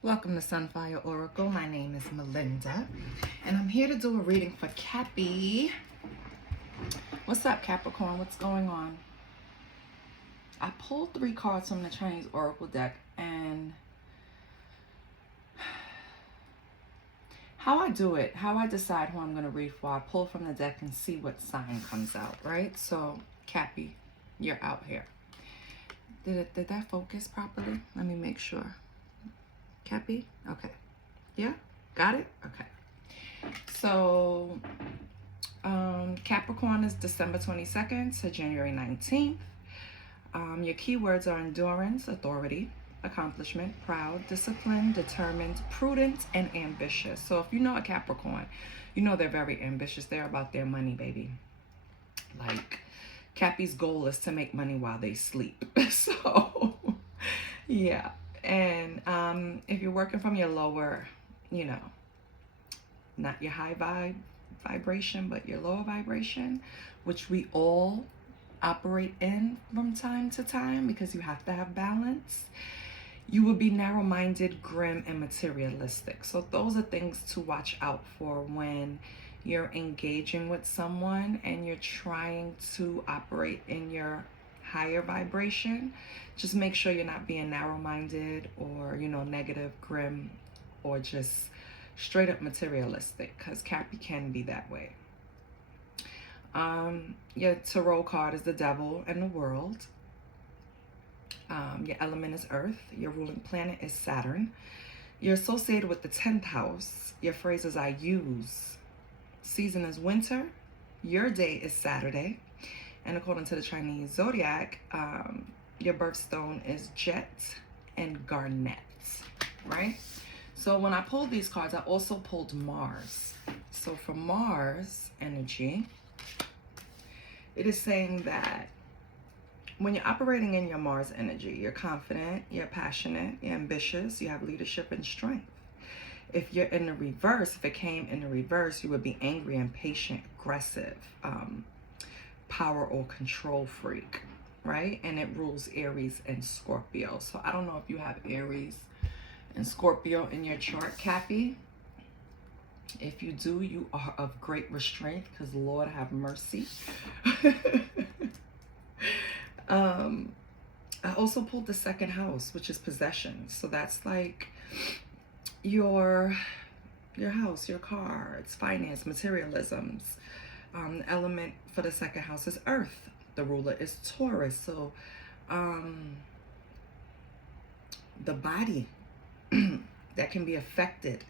Welcome to Sunfire Oracle. My name is Melinda, and I'm here to do a reading for Cappy. What's up, Capricorn? What's going on? I pulled 3 cards from the Chinese Oracle deck, and how I do it, how I decide who I'm going to read for, I pull from the deck and see what sign comes out, right? So, Cappy, you're out here. Did that focus properly? Let me make sure. Cappy? Okay. Yeah? Got it? Okay. So, Capricorn is December 22nd to January 19th. Your keywords are endurance, authority, accomplishment, proud, disciplined, determined, prudent, and ambitious. So if you know a Capricorn, you know they're very ambitious. They're about their money, baby. Like, Cappy's goal is to make money while they sleep. So, yeah. And if you're working from your lower, not your high vibration, but your lower vibration, which we all operate in from time to time because you have to have balance, you will be narrow-minded, grim, and materialistic. So those are things to watch out for when you're engaging with someone and you're trying to operate in your higher vibration. Just make sure you're not being narrow-minded or, negative, grim, or just straight up materialistic, because Cappy can be that way. Your tarot card is the devil and the world. Your element is earth. Your ruling planet is Saturn. You're associated with the 10th house. Your phrases I use. Season is winter. Your day is Saturday. And according to the Chinese zodiac, your birthstone is jet and garnet, right? So when I pulled these cards, I also pulled Mars. So for Mars energy, it is saying that when you're operating in your Mars energy, you're confident, you're passionate, you're ambitious, you have leadership and strength. If you're in the reverse, if it came in the reverse, you would be angry, impatient, aggressive, power or control freak, right? And it rules Aries and Scorpio. So I don't know if you have Aries and Scorpio in your chart, Cappy. If you do, you are of great restraint, because Lord have mercy. I also pulled the 2nd house, which is possessions. So that's like your house, your car, it's finance, materialisms. The element for the 2nd house is earth. The ruler is Taurus. So the body that can be affected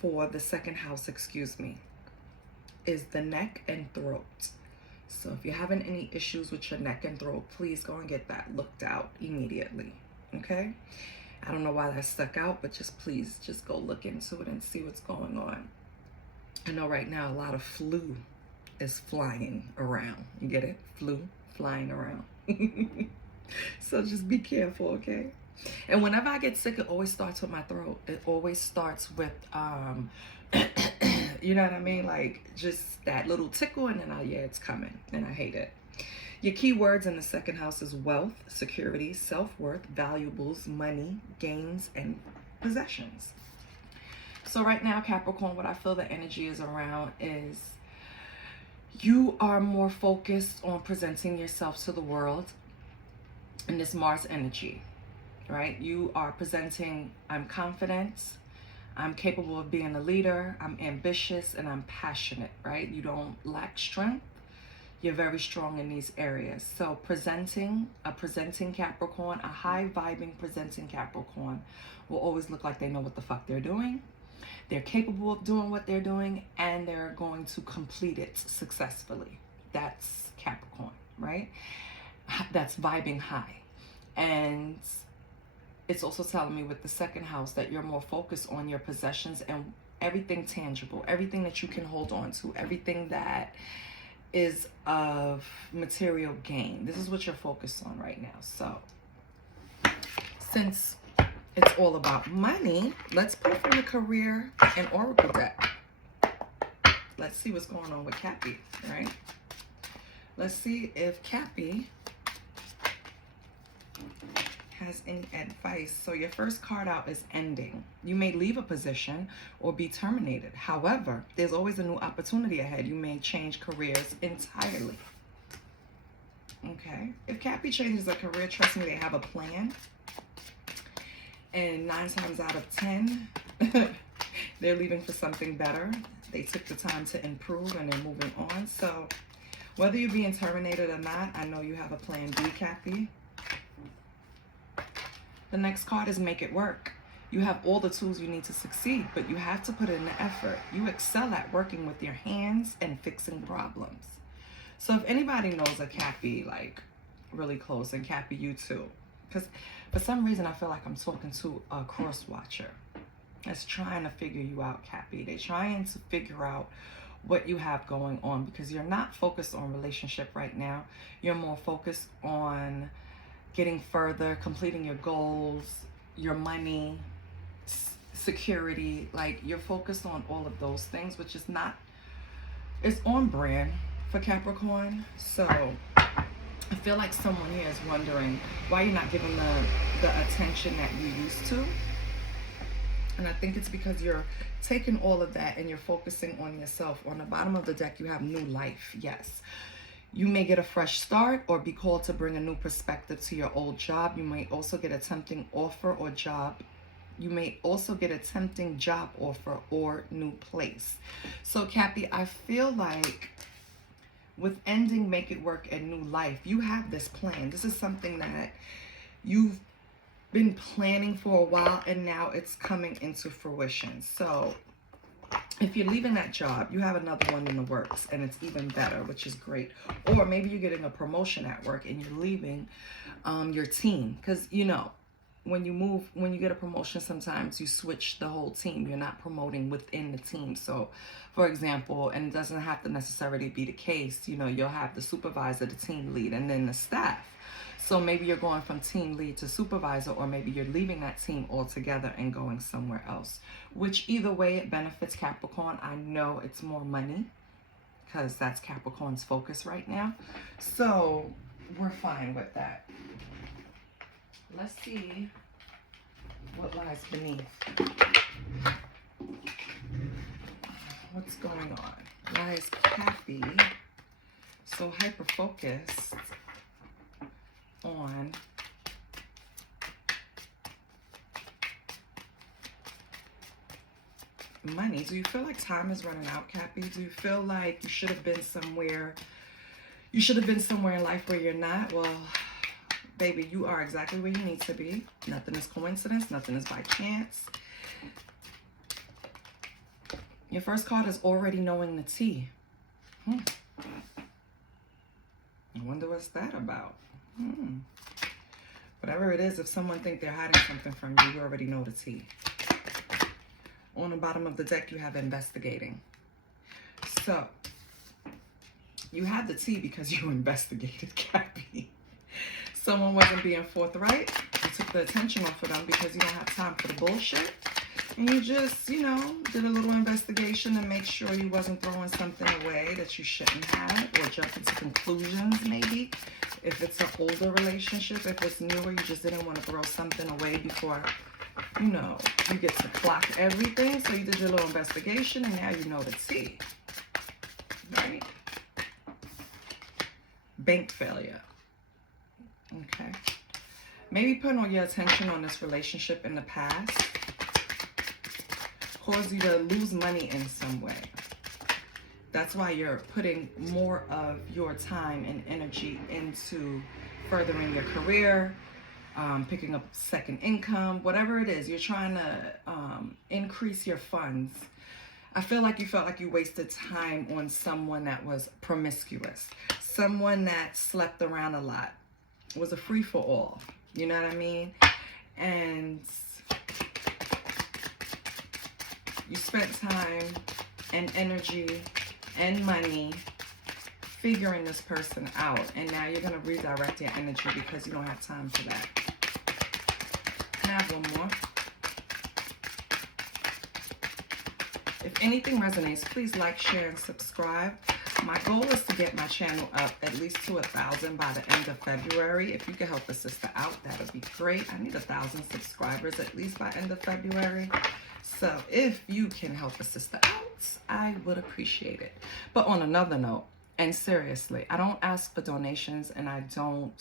for the 2nd house, is the neck and throat. So if you're having any issues with your neck and throat, please go and get that looked out immediately, okay? I don't know why that stuck out, but please go look into it and see what's going on. I know right now a lot of flu is flying around. You get it? Flu flying around. So just be careful, okay? And whenever I get sick, it always starts with my throat. It always starts with, you know what I mean? Like just that little tickle, and then yeah, it's coming, and I hate it. Your keywords in the 2nd house is wealth, security, self-worth, valuables, money, gains, and possessions. So right now, Capricorn, what I feel the energy is around is you are more focused on presenting yourself to the world in this Mars energy, right? You are presenting, I'm confident, I'm capable of being a leader, I'm ambitious, and I'm passionate, right? You don't lack strength. You're very strong in these areas. So presenting Capricorn, a high vibing presenting Capricorn will always look like they know what the fuck they're doing. They're capable of doing what they're doing, and they're going to complete it successfully. That's Capricorn, right? That's vibing high. And it's also telling me with the 2nd house that you're more focused on your possessions and everything tangible, everything that you can hold on to, everything that is of material gain. This is what you're focused on right now. So since it's all about money, let's pull from the career and oracle deck. Let's see what's going on with Cappy, right? Let's see if Cappy has any advice. So your first card out is ending. You may leave a position or be terminated. However, there's always a new opportunity ahead. You may change careers entirely. Okay. If Cappy changes a career, trust me, they have a plan. And 9 times out of 10, they're leaving for something better. They took the time to improve and they're moving on. So whether you're being terminated or not, I know you have a plan B, Cappy. The next card is make it work. You have all the tools you need to succeed, but you have to put in the effort. You excel at working with your hands and fixing problems. So if anybody knows a Cappy, like really close, and Cappy, you too. Because for some reason, I feel like I'm talking to a cross watcher that's trying to figure you out, Cappy. They're trying to figure out what you have going on, because you're not focused on relationship right now. You're more focused on getting further, completing your goals, your money, security. Like, you're focused on all of those things, which is not, it's on brand for Capricorn. So I feel like someone here is wondering why you're not giving the attention that you used to. And I think it's because you're taking all of that and you're focusing on yourself. On the bottom of the deck, you have new life. Yes. You may get a fresh start or be called to bring a new perspective to your old job. You may also get a tempting offer or job. You may also get a tempting job offer or new place. So, Cappy, I feel like with ending make it work and new life, you have this plan. This is something that you've been planning for a while, and now it's coming into fruition. So if you're leaving that job, you have another one in the works, and it's even better, which is great. Or maybe you're getting a promotion at work and you're leaving your team, because you know, when you get a promotion, sometimes you switch the whole team. You're not promoting within the team. So for example, and it doesn't have to necessarily be the case, you know, you'll have the supervisor, the team lead, and then the staff. So maybe you're going from team lead to supervisor, or maybe you're leaving that team altogether and going somewhere else, which either way it benefits Capricorn. I know it's more money because that's Capricorn's focus right now. So we're fine with that. Let's see what lies beneath. What's going on? Why is Cappy so hyper-focused on money? Do you feel like time is running out, Cappy? Do you feel like you should have been somewhere? You should have been somewhere in life where you're not? Well, baby, you are exactly where you need to be. Nothing is coincidence. Nothing is by chance. Your first card is already knowing the tea. I wonder what's that about. Whatever it is, if someone thinks they're hiding something from you, you already know the tea. On the bottom of the deck, you have investigating. So, you have the tea because you investigated, Cappy. Someone wasn't being forthright. You took the attention off of them because you don't have time for the bullshit. And you just, you know, did a little investigation to make sure you wasn't throwing something away that you shouldn't have, or jump into conclusions maybe. If it's an older relationship, if it's newer, you just didn't want to throw something away before, you know, you get to clock everything. So you did your little investigation and now you know the tea. Right? Bank failure. Okay. Maybe putting all your attention on this relationship in the past caused you to lose money in some way. That's why you're putting more of your time and energy into furthering your career, picking up second income, whatever it is. You're trying to increase your funds. I feel like you felt like you wasted time on someone that was promiscuous, someone that slept around a lot. It was a free-for-all. You know what I mean? And you spent time and energy and money figuring this person out, and now you're going to redirect your energy because you don't have time for that. Can I have one more? If anything resonates, please like, share, and subscribe. My goal is to get my channel up at least to 1,000 by the end of February. If you could help a sister out, that would be great. I need 1,000 subscribers at least by end of February. So if you can help a sister out, I would appreciate it. But on another note, and seriously, I don't ask for donations and I don't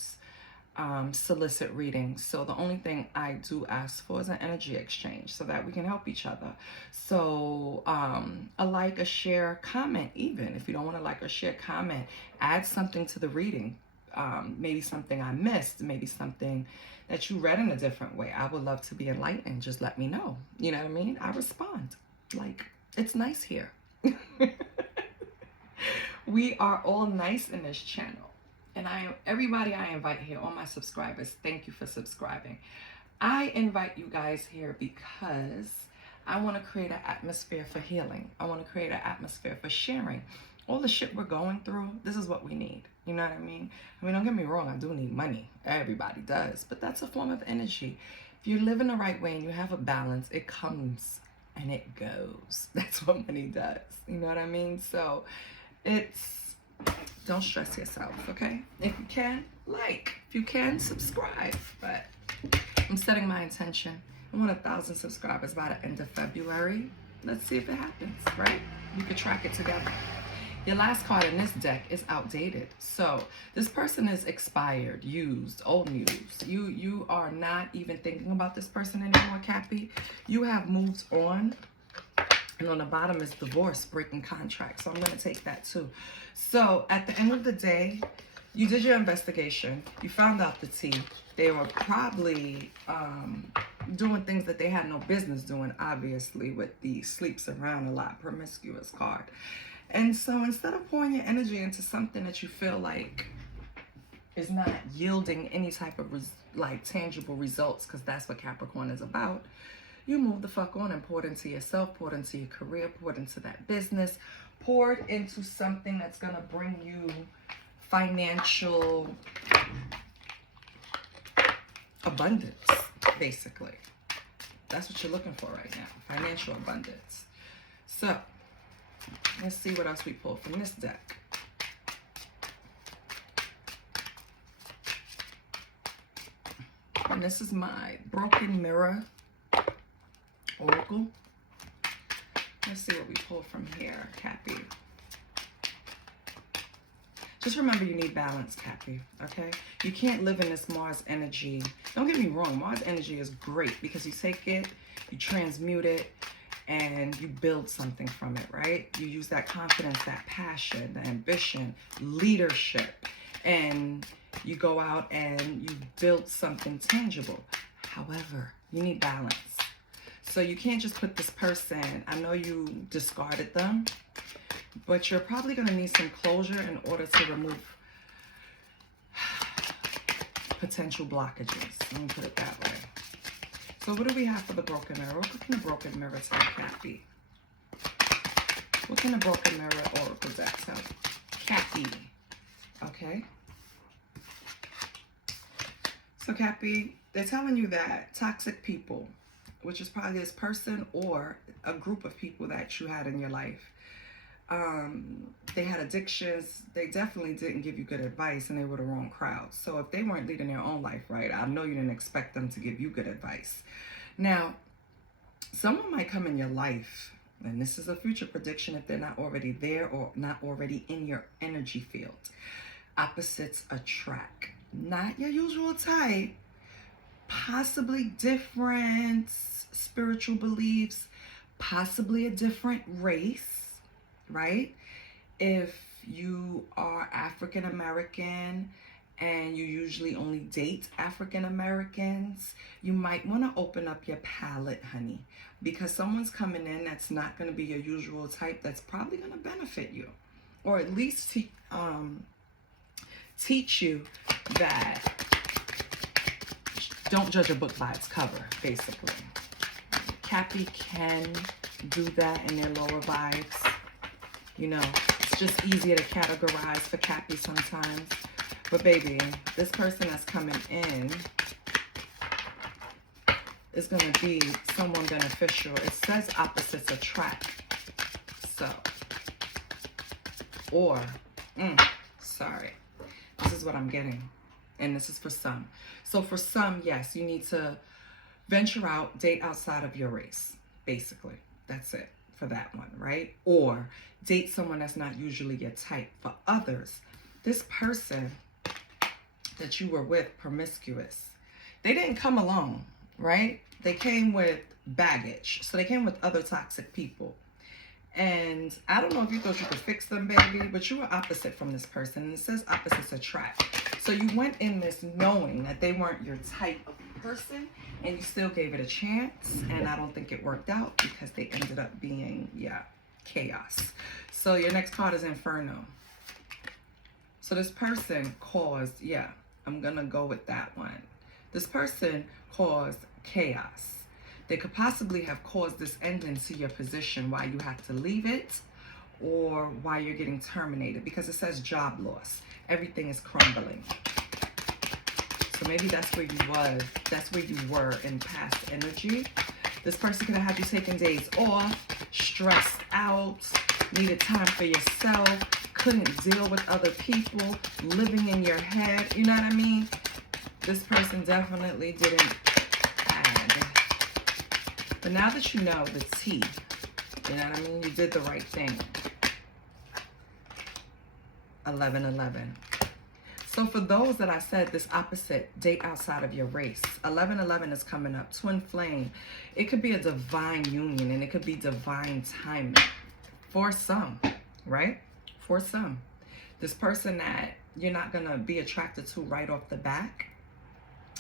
solicit readings. So the only thing I do ask for is an energy exchange so that we can help each other. So a like, a share, comment, even if you don't want to like or share, comment, add something to the reading. Maybe something I missed, maybe something that you read in a different way. I would love to be enlightened. Just let me know. You know what I mean? I respond. Like, it's nice here. We are all nice in this channel. And everybody I invite here, all my subscribers, thank you for subscribing. I invite you guys here because I want to create an atmosphere for healing. I want to create an atmosphere for sharing. All the shit we're going through, this is what we need. You know what I mean? I mean, don't get me wrong, I do need money. Everybody does. But that's a form of energy. If you live in the right way and you have a balance, it comes and it goes. That's what money does. You know what I mean? So don't stress yourself, okay? If you can, like. If you can, subscribe. But I'm setting my intention. I want 1,000 subscribers by the end of February. Let's see if it happens, right? We could track it together. Your last card in this deck is outdated. So this person is expired, used, old news. You are not even thinking about this person anymore, Cappy. You have moved on. And on the bottom is divorce, breaking contract. So I'm going to take that too. So at the end of the day, you did your investigation. You found out the tea. They were probably doing things that they had no business doing, obviously, with the sleeps around a lot, promiscuous card. And so instead of pouring your energy into something that you feel like is not yielding any type of tangible results, because that's what Capricorn is about, you move the fuck on and poured into yourself, poured into your career, poured into that business, poured into something that's going to bring you financial abundance, basically. That's what you're looking for right now, financial abundance. So let's see what else we pull from this deck. And this is my broken mirror oracle. Let's see what we pull from here, Cappy. Just remember you need balance, Cappy, okay? You can't live in this Mars energy. Don't get me wrong, Mars energy is great because you take it, you transmute it, and you build something from it, right? You use that confidence, that passion, the ambition, leadership, and you go out and you build something tangible. However, you need balance. So you can't just put this person, I know you discarded them, but you're probably going to need some closure in order to remove potential blockages. Let me put it that way. So what do we have for the broken mirror? What can the broken mirror tell Cappy? What can the broken mirror oracle deck tell Cappy? Okay. So Cappy, they're telling you that toxic people, which is probably this person or a group of people that you had in your life, they had addictions. They definitely didn't give you good advice and they were the wrong crowd. So if they weren't leading their own life right, I know you didn't expect them to give you good advice. Now, someone might come in your life, and this is a future prediction if they're not already there or not already in your energy field. Opposites attract. Not your usual type. Possibly different spiritual beliefs, possibly a different race, right? If you are African American and you usually only date African Americans, you might want to open up your palette, honey, because someone's coming in that's not going to be your usual type that's probably going to benefit you, or at least teach you that don't judge a book by its cover, basically. Cappy can do that in their lower vibes. You know, it's just easier to categorize for Cappy sometimes. But baby, this person that's coming in is going to be someone beneficial. It says opposites attract. So, Or, sorry, this is what I'm getting. And this is for some. So for some, yes, you need to venture out, date outside of your race, basically. That's it for that one, right? Or date someone that's not usually your type. For others, this person that you were with, promiscuous, they didn't come alone, right? They came with baggage. So they came with other toxic people. And I don't know if you thought you could fix them, baby, but you were opposite from this person. And it says opposites attract. So you went in this knowing that they weren't your type of person, and you still gave it a chance. And I don't think it worked out because they ended up being, chaos. So your next card is Inferno. So this person caused, I'm going to go with that one. This person caused chaos. They could possibly have caused this ending to your position, why you have to leave it or why you're getting terminated, because it says job loss. Everything is crumbling. So maybe that's where you were in past energy. This person could have had you taking days off, stressed out, needed time for yourself, couldn't deal with other people, living in your head. You know what I mean? This person definitely didn't add. But now that you know the tea, you know what I mean? You did the right thing. 1111. So for those that I said this opposite, date outside of your race. 1111 is coming up. Twin flame. It could be a divine union and it could be divine timing. For some, right? For some. This person that you're not going to be attracted to right off the back,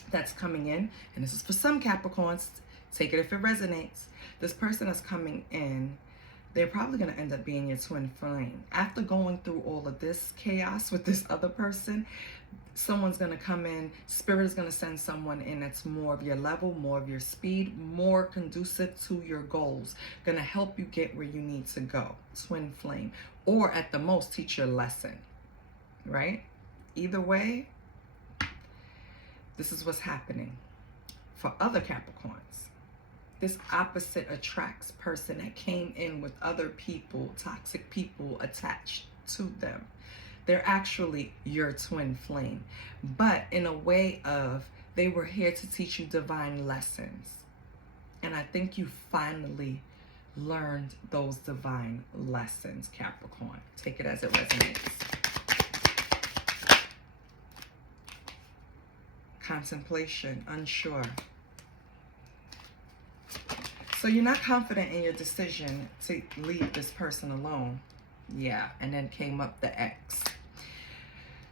that's coming in. And this is for some Capricorns. Take it if it resonates. This person that's coming in, they're probably going to end up being your twin flame. After going through all of this chaos with this other person, someone's going to come in. Spirit is going to send someone in that's more of your level, more of your speed, more conducive to your goals. Going to help you get where you need to go. Twin flame. Or at the most, teach you a lesson. Right? Either way, this is what's happening. For other Capricorns, this opposite attracts person that came in with other people, toxic people attached to them. They're actually your twin flame, but in a way of they were here to teach you divine lessons. And I think you finally learned those divine lessons, Capricorn. Take it as it resonates. Contemplation, unsure. So you're not confident in your decision to leave this person alone. Yeah, and then came up the X.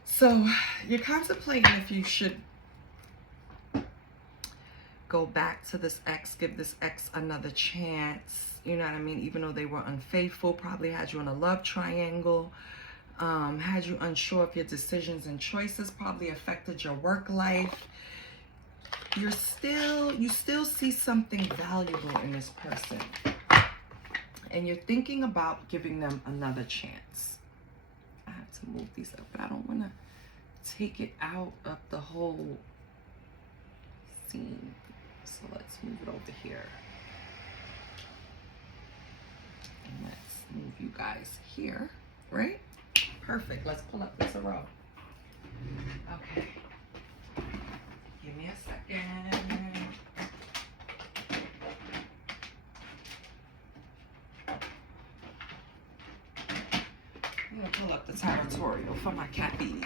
So you're contemplating if you should go back to this ex, give this ex another chance. You know what I mean? Even though they were unfaithful, probably had you in a love triangle, had you unsure of your decisions and choices, probably affected your work life. You still see something valuable in this person. And you're thinking about giving them another chance. I have to move these up, but I don't want to take it out of the whole scene. So let's move it over here. And let's move you guys here, right? Perfect. Let's pull up the tarot. Okay. Give me a second. I'm going to pull up the territorial for my cappies.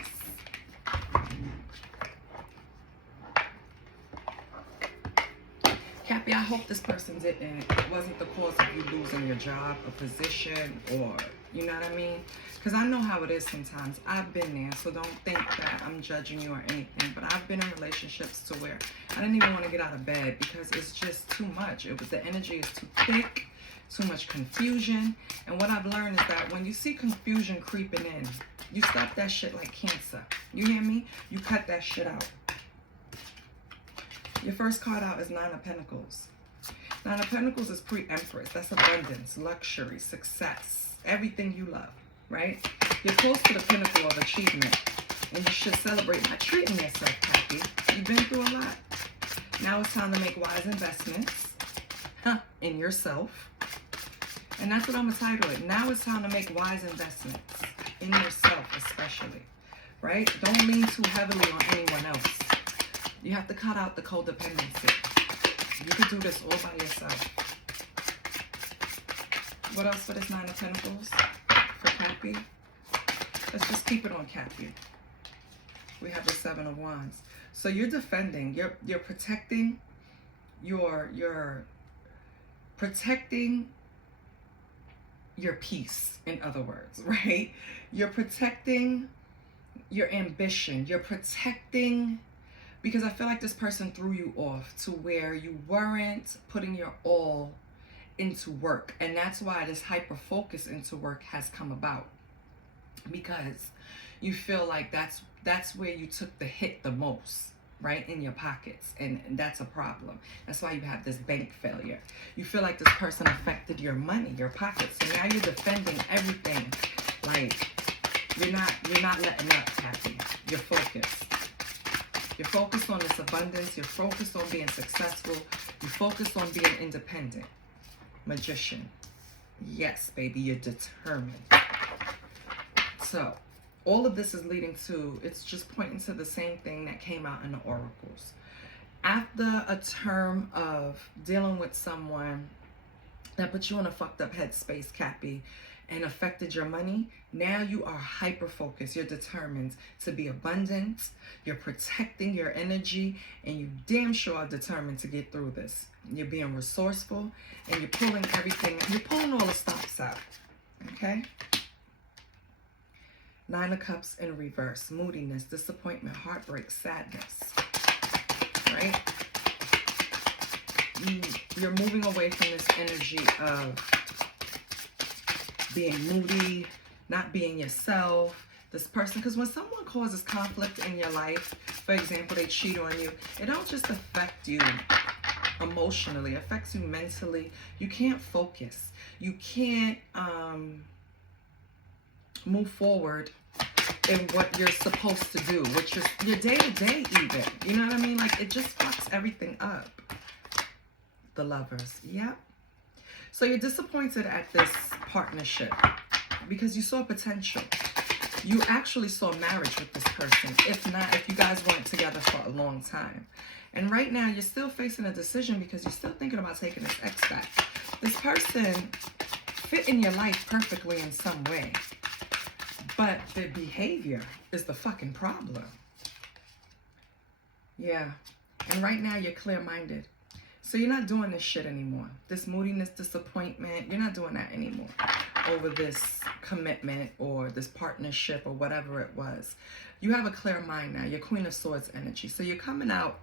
Cappy, I hope this person didn't, it wasn't the cause of you losing your job, a position, or, you know what I mean? Because I know how it is sometimes. I've been there, so don't think that I'm judging you or anything. But I've been in relationships to where I didn't even want to get out of bed because it's just too much. The energy is too thick, too much confusion. And what I've learned is that when you see confusion creeping in, you stop that shit like cancer. You hear me? You cut that shit out. Your first card out is Nine of Pentacles. Nine of Pentacles is pre-Empress. That's abundance, luxury, success, everything you love, right? You're close to the pinnacle of achievement, and you should celebrate not treating yourself happy. You've been through a lot. Now it's time to make wise investments in yourself. And that's what I'm going to title it. Now it's time to make wise investments. in yourself especially, right? Don't lean too heavily on anyone else. You have to cut out the codependency. You can do this all by yourself. What else for this Nine of Pentacles for Cappy? Let's just keep it on Cappy. We have the Seven of Wands. So you're defending, you're protecting, you're protecting your peace, in other words, right? You're protecting your ambition. You're protecting, because I feel like this person threw you off to where you weren't putting your all into work. And that's why this hyper focus into work has come about, because you feel like that's where you took the hit the most, right, in your pockets, and that's a problem. That's why you have this bank failure. You feel like this person affected your money, your pockets, so now you're defending everything. Like you're not letting up, Cappy. You're focused. You're focused on this abundance. You're focused on being successful. You're focused on being independent. Magician. Yes, baby, you're determined. So all of this is leading to, it's just pointing to the same thing that came out in the oracles. After a term of dealing with someone that put you in a fucked up headspace, Cappy, and affected your money, now you are hyper focused. You're determined to be abundant. You're protecting your energy, and you damn sure are determined to get through this. You're being resourceful, and you're pulling everything, you're pulling all the stops out. Okay? Nine of Cups in reverse. Moodiness, disappointment, heartbreak, sadness. Right? You're moving away from this energy of being moody, not being yourself. This person, because when someone causes conflict in your life, for example, they cheat on you, it don't just affect you emotionally, it affects you mentally. You can't focus. You can't move forward in what you're supposed to do, which is your day-to-day even. You know what I mean? Like, it just fucks everything up. The Lovers. Yep. So you're disappointed at this partnership because you saw potential. You actually saw marriage with this person, if you guys weren't together for a long time. And right now, you're still facing a decision because you're still thinking about taking this ex back. This person fit in your life perfectly in some way, but the behavior is the fucking problem. Yeah. And right now, you're clear-minded. So you're not doing this shit anymore. This moodiness, disappointment, you're not doing that anymore over this commitment or this partnership or whatever it was. You have a clear mind now. You're Queen of Swords energy. So you're coming out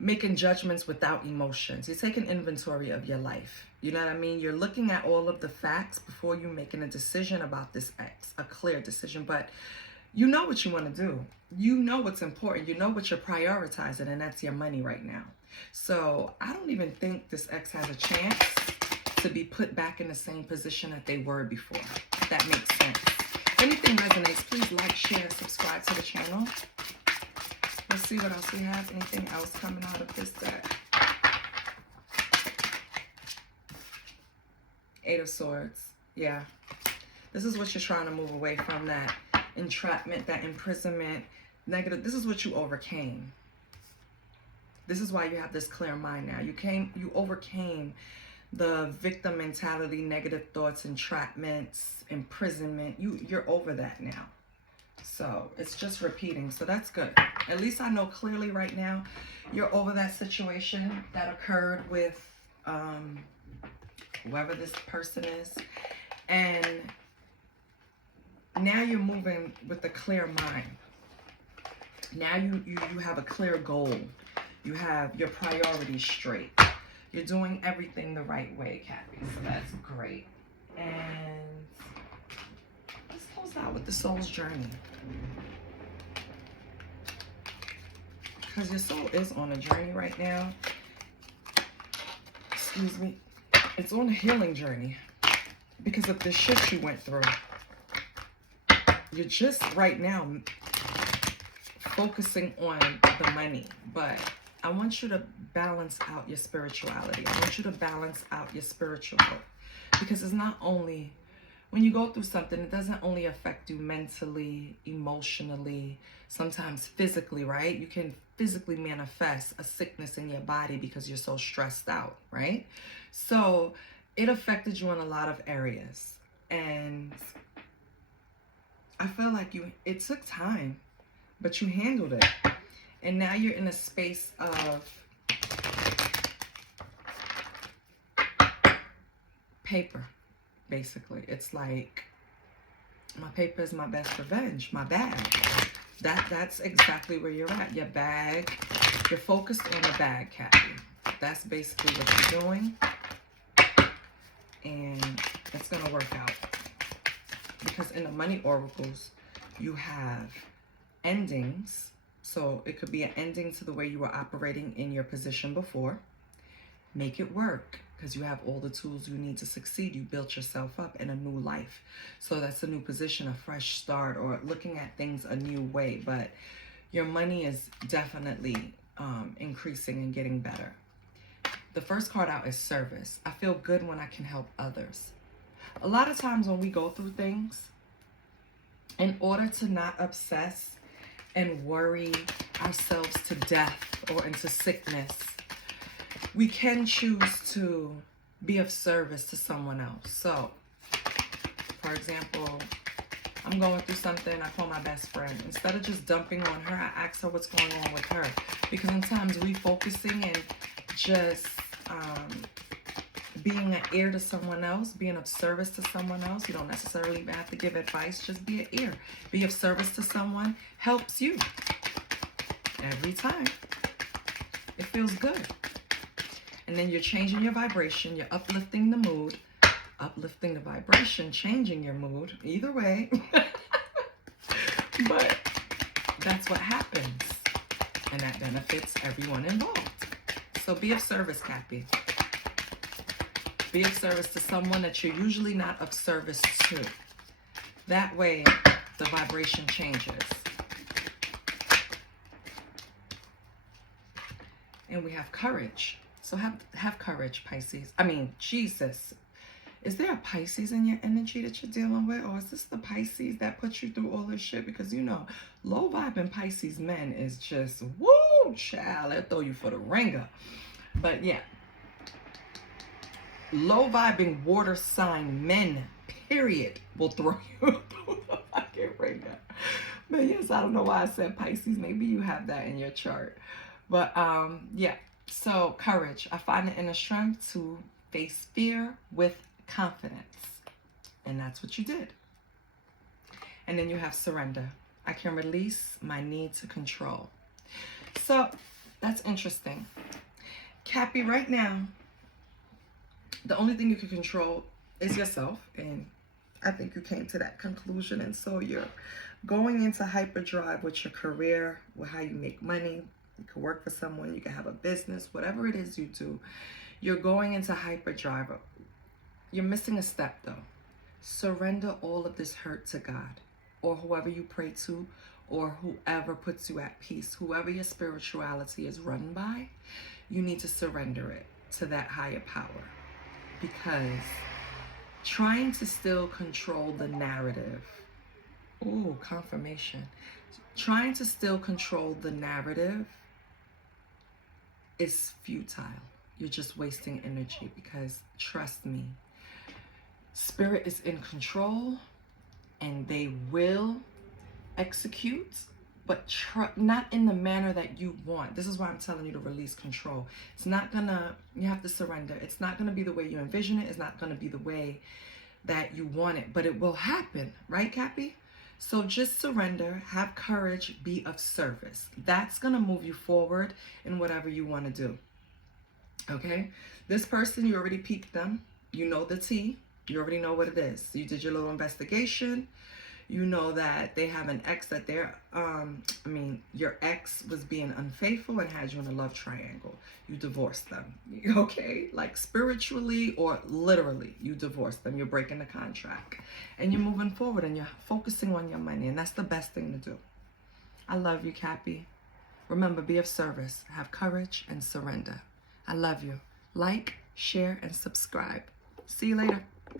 making judgments without emotions. You're taking inventory of your life. You know what I mean? You're looking at all of the facts before you making a decision about this ex, a clear decision. But you know what you want to do. You know what's important. You know what you're prioritizing, and that's your money right now. So I don't even think this ex has a chance to be put back in the same position that they were before. If that makes sense. If anything resonates, please like, share, subscribe to the channel. Let's see what else we have. Anything else coming out of this deck? Eight of Swords. Yeah. This is what you're trying to move away from, that entrapment, that imprisonment, negative. This is what you overcame. This is why you have this clear mind now. You overcame the victim mentality, negative thoughts, entrapments, imprisonment. You're over that now. So it's just repeating. So that's good. At least I know clearly right now you're over that situation that occurred with whoever this person is. And now you're moving with a clear mind. Now you have a clear goal. You have your priorities straight. You're doing everything the right way, Cappy. So that's great. And let's close out with the soul's journey. Because your soul is on a journey right now. Excuse me. It's on a healing journey because of the shit you went through. You're just right now focusing on the money, but I want you to balance out your spirituality. I want you to balance out your spiritual work, because it's not only when you go through something, it doesn't only affect you mentally, emotionally, sometimes physically, right? You can physically manifest a sickness in your body because you're so stressed out, right? So it affected you in a lot of areas. And I feel like it took time, but you handled it. And now you're in a space of paper, basically. It's like, my paper is my best revenge, my bag. That's exactly where you're at. Your bag, you're focused on the bag, Cappy. That's basically what you're doing. And it's going to work out. Because in the money oracles, you have endings. So it could be an ending to the way you were operating in your position before. Make it work, because you have all the tools you need to succeed. You built yourself up in a new life. So that's a new position, a fresh start, or looking at things a new way. But your money is definitely increasing and getting better. The first card out is service. I feel good when I can help others. A lot of times when we go through things, in order to not obsess and worry ourselves to death or into sickness, we can choose to be of service to someone else. So, for example, I'm going through something, I call my best friend. Instead of just dumping on her, I ask her what's going on with her. Because sometimes refocusing and just being an ear to someone else, being of service to someone else, you don't necessarily even have to give advice, just be an ear. Be of service to someone helps you. Every time. It feels good. And then you're changing your vibration, you're uplifting the mood, uplifting the vibration, changing your mood, either way. But that's what happens. And that benefits everyone involved. So be of service, Cappy. Be of service to someone that you're usually not of service to. That way, the vibration changes. And we have courage. So have courage, Pisces. I mean, Jesus. Is there a Pisces in your energy that you're dealing with? Or is this the Pisces that puts you through all this shit? Because, you know, low vibing Pisces men is just, woo, child. They'll throw you for the ringer. But, yeah. Low vibing water sign men, period, will throw you through the fucking ringer. But, yes, I don't know why I said Pisces. Maybe you have that in your chart. But, yeah. So, courage. I find the inner strength to face fear with confidence. And that's what you did. And then you have surrender. I can release my need to control. So, that's interesting. Cappy, right now, the only thing you can control is yourself. And I think you came to that conclusion. And so you're going into hyperdrive with your career, with how you make money. You can work for someone, you can have a business, whatever it is you do. You're going into hyperdrive. You're missing a step though. Surrender all of this hurt to God, or whoever you pray to, or whoever puts you at peace. Whoever your spirituality is run by, you need to surrender it to that higher power. Because trying to still control the narrative, ooh, confirmation. Trying to still control the narrative is futile. You're just wasting energy, because trust me, Spirit is in control and they will execute, but not in the manner that you want. This is why I'm telling you to release control. It's not gonna, you have to surrender. It's not gonna be the way you envision it. It's not gonna be the way that you want it, but it will happen, right, Cappy? So just surrender, have courage, be of service. That's going to move you forward in whatever you want to do. Okay? This person, you already peeped them. You know the tea. You already know what it is. You did your little investigation. You know that they have an ex that your ex was being unfaithful and had you in a love triangle. You divorced them, okay? Like spiritually or literally, you divorced them. You're breaking the contract. And you're moving forward and you're focusing on your money. And that's the best thing to do. I love you, Cappy. Remember, be of service. Have courage and surrender. I love you. Like, share, and subscribe. See you later.